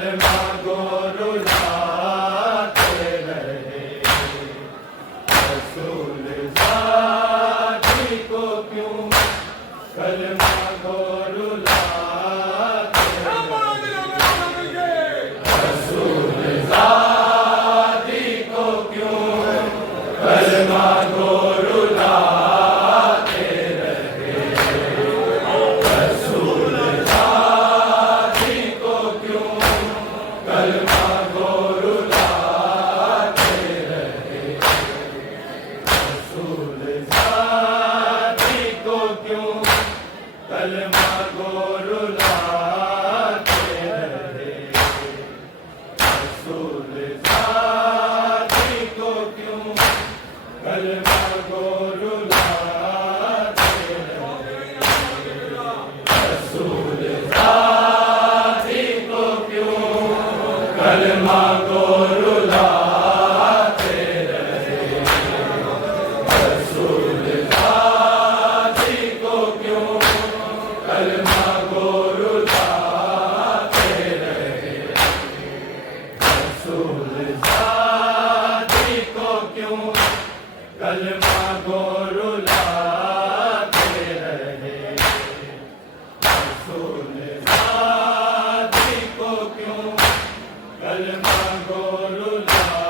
कलमा को रुलाते रहे, रसूल ज़ाती को क्यों कलमा को रुलाते रहे, रसूल ज़ाती को क्यों कलमा को रुलाते रहे, रसूल ज़ाती को क्यों कलमा को रुलाते रहे, रसूल ज़ाती को क्यों कलमा को रुलाते रहे, रसूल ज़ाती को क्यों कलमा को रुलाते रहे, रसूल ज़ाती को क्यों कलमा को रुलाते रहे, रसूल ज़ाती को क्यों कलमा को रुलाते रहे, रसूल ज़ाती को क्यों कलमा को रुलाते रहे, रसूल ज़ाती को क्यों कलमा को रुलाते रहे, रसूल ज़ाती को क्यों कलमा को रुलाते रहे,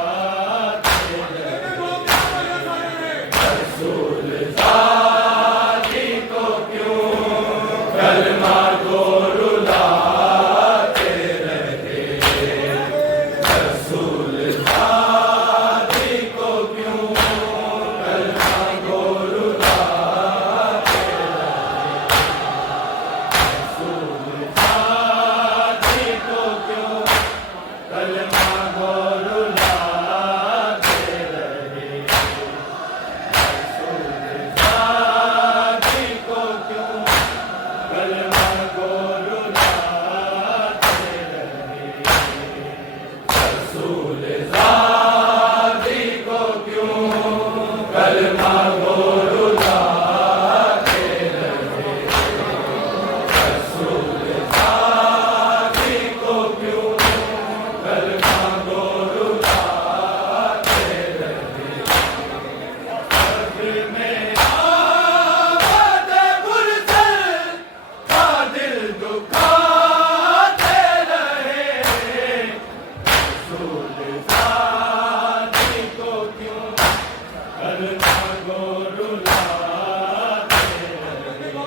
रसूल ज़ाती को क्यों कलमा को रुलाते रहे, रसूल ज़ाती को क्यों कलमा को रुलाते रहे, रसूल ज़ाती को क्यों कलमा को रुलाते रहे, रसूल ज़ाती को क्यों कलमा को रुलाते रहे, कब्र में आमद मुरसल का दिल दुखाते रहे, रसूल ज़ाती को क्यों कलमा को रुलाते रहे,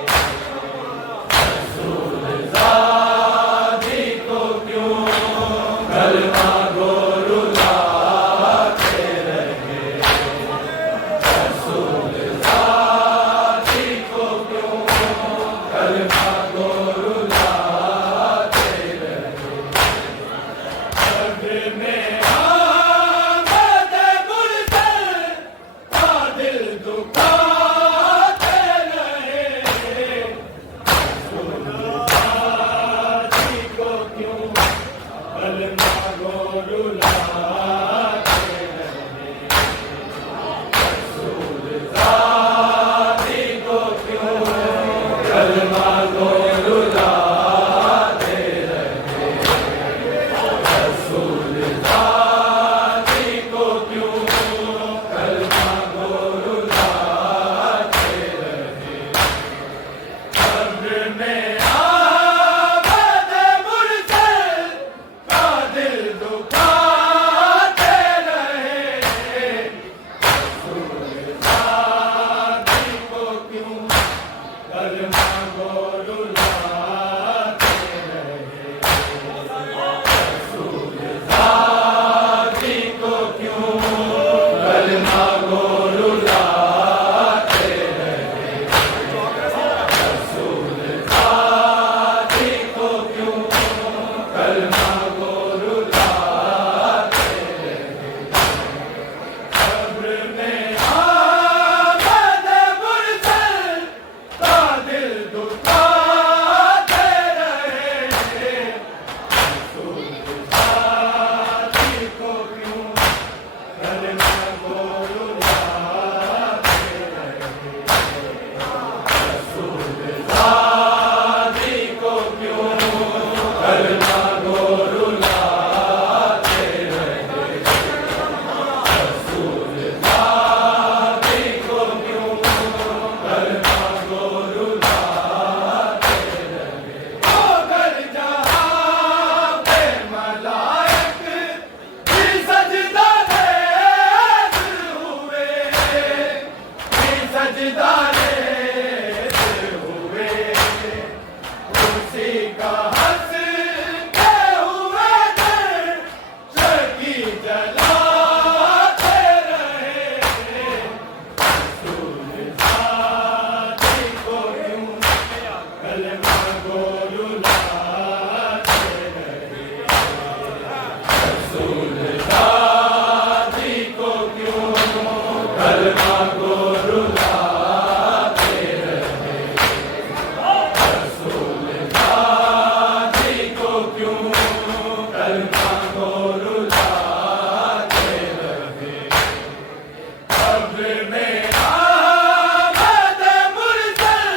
रसूल ज़ाती को क्यों कलमा को रुलाते रहे, रसूल ज़ाती को क्यों कलमा को रुलाते रहे, कब्र में आमद मुरसल का दिल दुखाते रहे, रसूल ज़ाती को क्यों कलमा को रुलाते रहे, रसूल ज़ाती को क्यों कलमा को रुलाते रहे, रसूल ज़ाती को क्यों कलमा को रुलाते रहे, कब्र में आमद मुरसल का दिल दुखाते कलमा को रुलाते रहे। कब्र में आमद मुरसल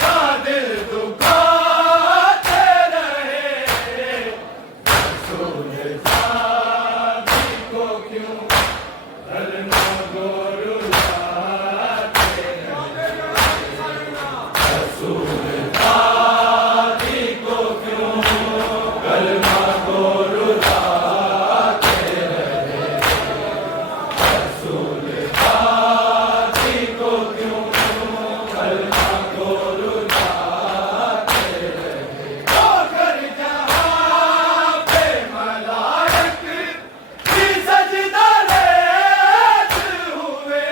का दिल दुखाते रहे। रसूल सादी को क्यों कलमा को रुलाते रहे। रसूल सादी को क्यों कलमा को रुलाते रहे। रसूल सादी को क्यों कलमा को रुलाते रहे। आखिर जहां पे मलाइक भी सजदा रेज़ हुए,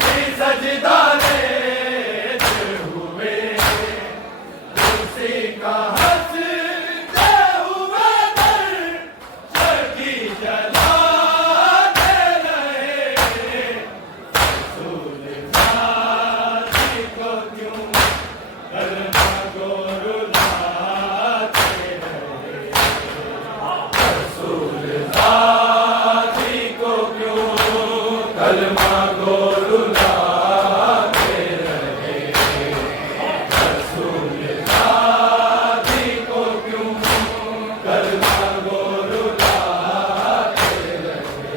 भी सजदा रेज़ हुए। उसी का हंसते हुए दर शकी जलाते रहे। रसूल सादी को क्यों कलमा को रुलाते रहे। रसूल सादी को क्यों कलमा को रुलाते रहे। रसूल सादी को क्यों कलमा को रुलाते रहे।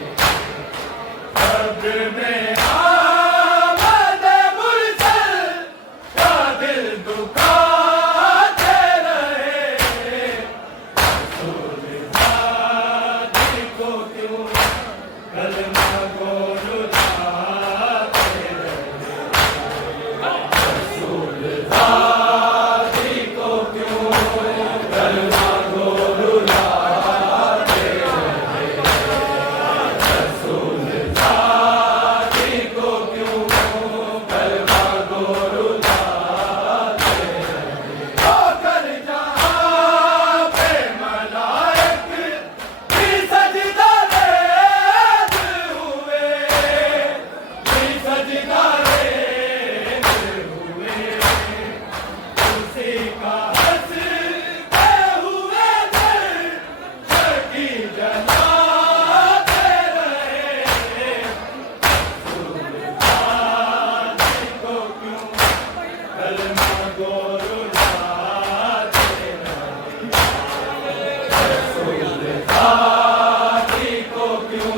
कब्र में आमद मुरसल का दिल दुखाते रहे। रसूल सादी को क्यों कलमा को रुलाते रहे। रसूल सादी को क्यों कलमा को रुलाते रहे। रसूल सादी को क्यों कलमा को रुलाते रहे। आखिर जहां पे मलाइक भी सजदा रेज़ हुए, भी सजदा रेज़ हुए। उसी का हंसते हुए दर शकी जलाते रहे। रसूल सादी को क्यों कलमा को रुलाते रहे। रसूल सादी को क्यों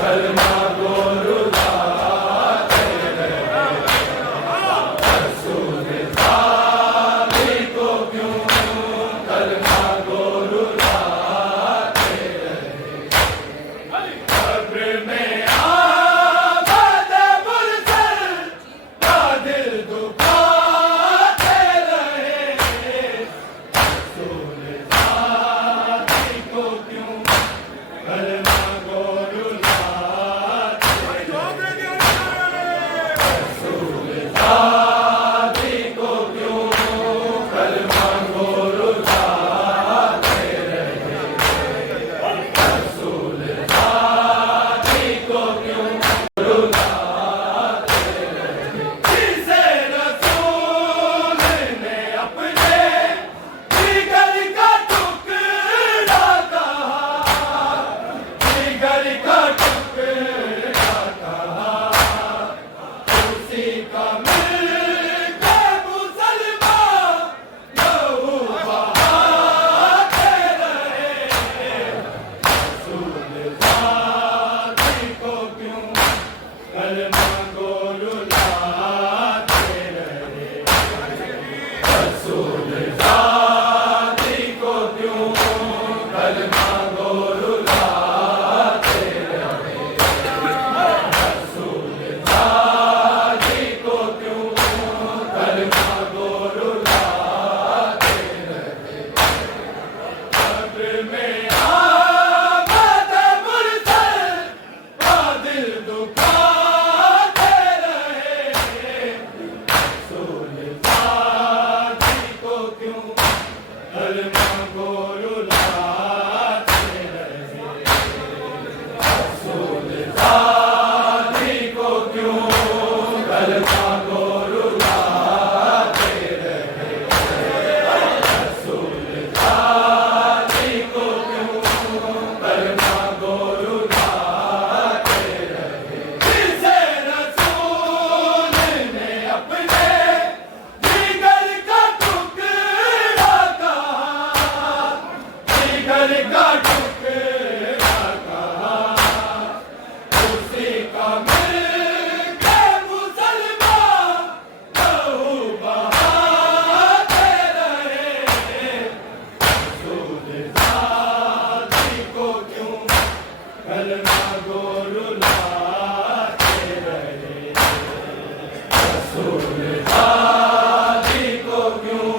कलमा को रुलाते रहे। रसूल सादी को क्यों कलमा को रुलाते रहे। कब्र में आमद मुरसल का दिल दुखाते रहे। रसूल सादी को क्यों कलमा को रुलाते रहे। रसूल सादी को क्यों कलमा को रुलाते रहे। रसूल सादी को क्यों रुलाते रहे। जिसे रसूल ने अपने जिगर का टुकड़ा कहा, जिगर का टुकड़ा कहा। उसी का मिलके मुसलमान लहू बहाते रहे। रसूल सादी को क्यों कलमा को रुलाते रहे। रसूल सादी को क्यों कलमा को रुलाते रहे। रसूल सादी को क्यों कलमा को रुलाते रहे। कब्र में आमद मुरसल का दिल दुखाते रहे। रसूल सादी को क्यों कलमा को रुलाते रहे। रसूल सादी को क्यों कलमा को रुलाते रहे। रसूल सादी जिगर का टुकड़ा कहा, उसी का मिल के मुसलमान लहू बहाते रहे। रसूल ज़ाती को क्यों कलमा गो रुलाते रहे। रसूल ज़ाती को क्यों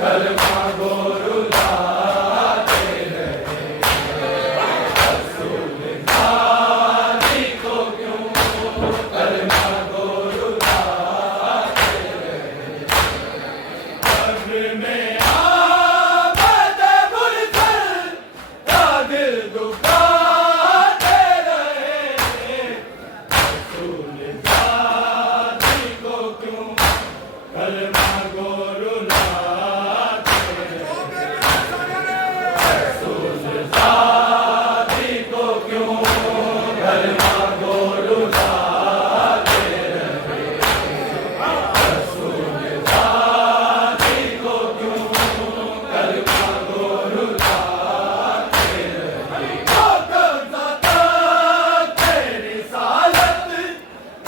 कलमा गो रुलाते रहे। रसूल ज़ाती को क्यों कलमा गो रुलाते रहे। कब्र में आमद मुरसल का दिल दुखाते रहे। रसूल ज़ाती को क्यों कलमा गो रुलाते रहे। रसूल ज़ाती को क्यों कलमा गो रुलाते रहे। रसूल ज़ाती को क्यों कलमा गो रुलाते रहे। कब्ज़ा तक तेरी सालत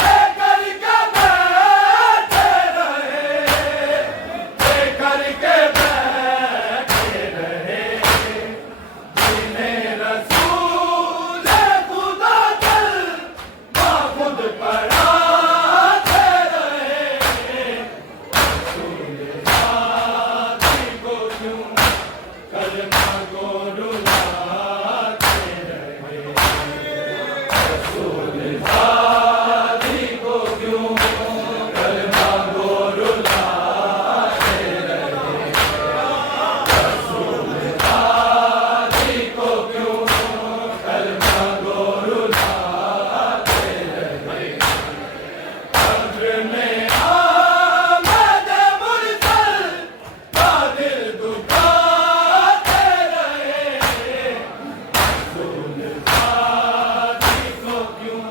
लेकर के बैठे रहे। लेकर के बैठे रहे। जिन्हें रसूल खुदा कल खुद पढ़ाते रहे। रसूल ज़ाती को क्यों कलमा गो रुलाते रहे। रसूल ज़ाती को क्यों कलमा गो रुलाते रहे। रसूल ज़ाती को क्यों कलमा गो रुलाते रहे। कब्र में आमद मुरसल का दिल दुखाते रहे। रसूल ज़ाती को क्यों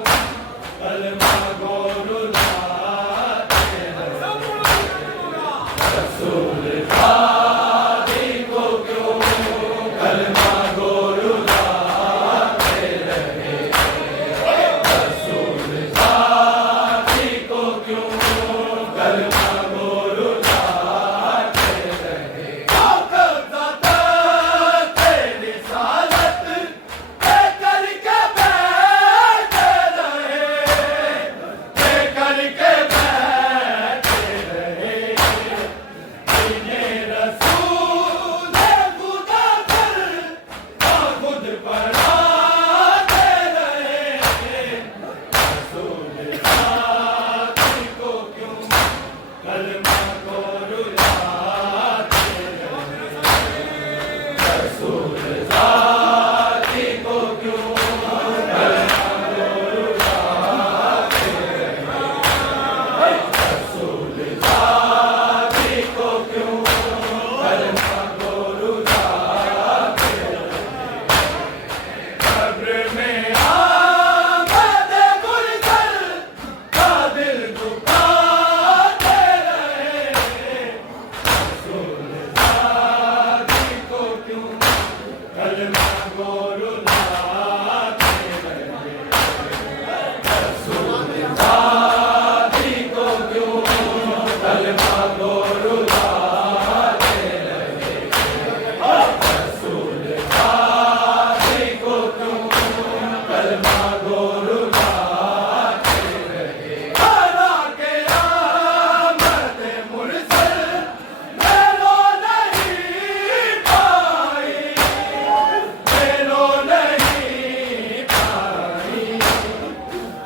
कलमा गो रुलाते रहे। रसूल ज़ाती को क्यों कलमा गो रुलाते रहे। रसूल ज़ाती को क्यों कलमा गो रुलाते रहे। कब्ज़ा तक तेरी सालत लेकर के बैठे रहे। लेकर के बैठे रहे। जिन्हें रसूल खुदा कल खुद पढ़ाते रहे। रसूल ज़ाती को क्यों कलमा गो रुलाते रहे। रसूल ज़ाती को क्यों कलमा गो रुलाते रहे। रसूल ज़ाती को क्यों कलमा गो रुलाते रहे। कब्र में आमद मुरसल का दिल दुखाते रहे। रसूल ज़ाती को क्यों कलमा गो रुलाते रहे। रसूल ज़ाती को क्यों कलमा गो रुलाते रहे। रसूल ज़ाती को क्यों कलमा गो रुलाते रहे। हालांकि आमद मुरसल मेलो नहीं पाई। मेलो नहीं पाई।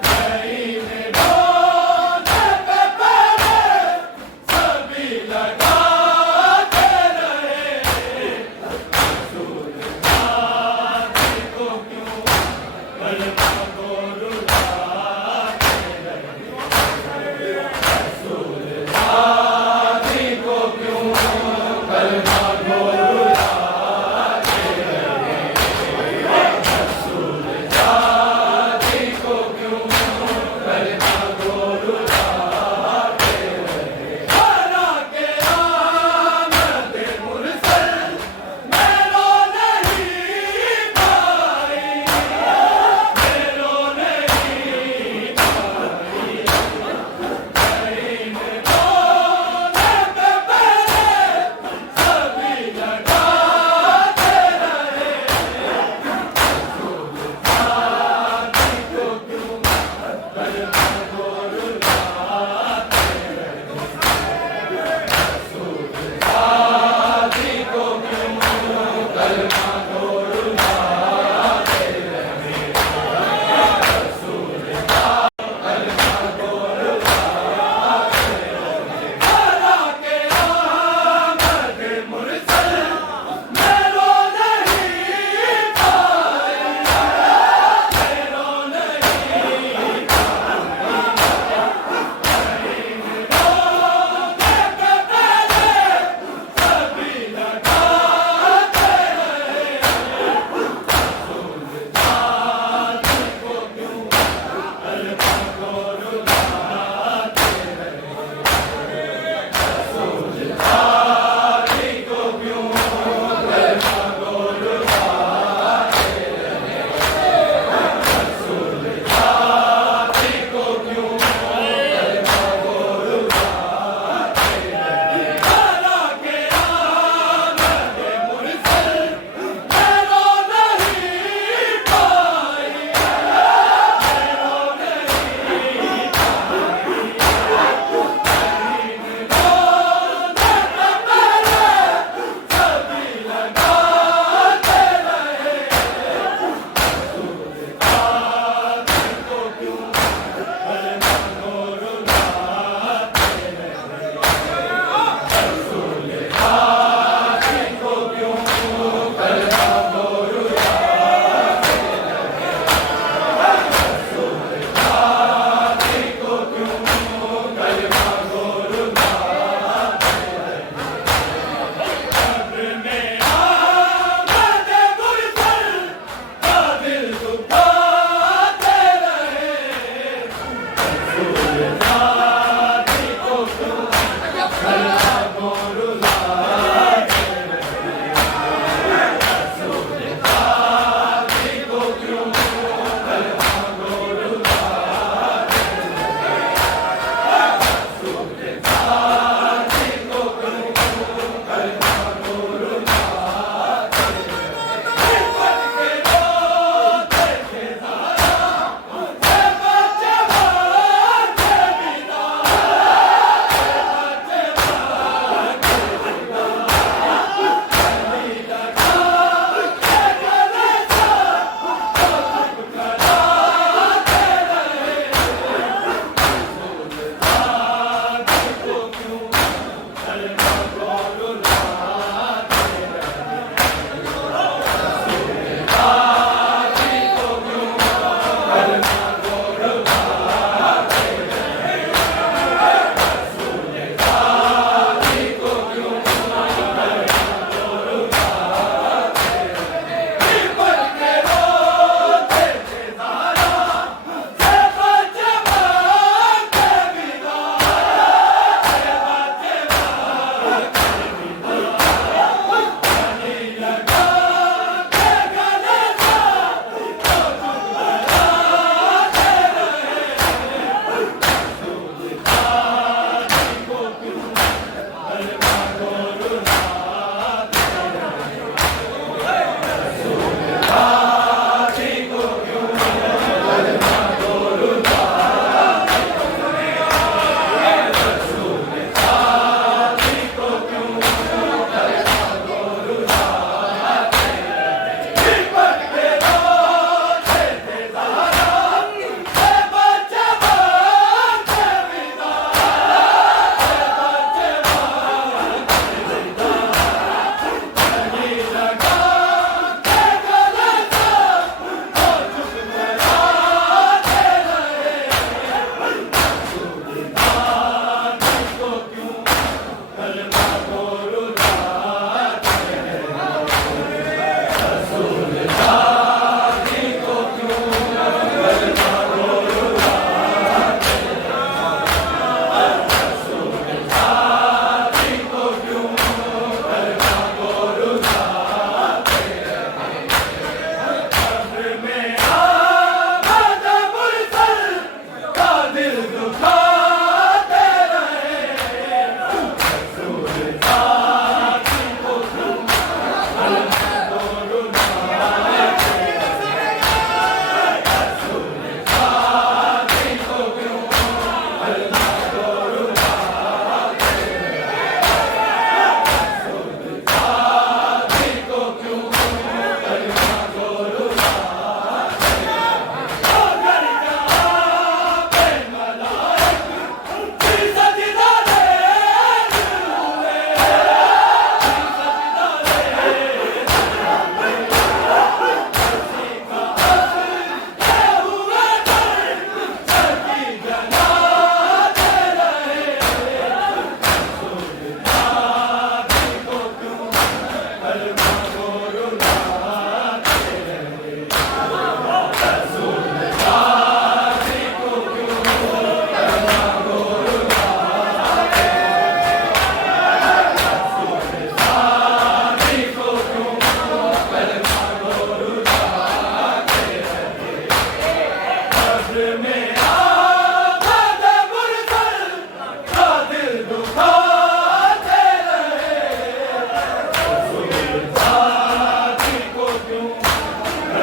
नहीं में ढोने पे पहरे सभी लगाते रहे। रसूल ज़ाती को क्यों कलमा गो रुलाते रहे। रसूल ज़ाती को क्यों कलमा गो रुलाते रहे। रसूल ज़ाती को क्यों कलमा गो रुलाते रहे। हालांकि आमद मुरसल मेलो नहीं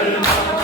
कलमा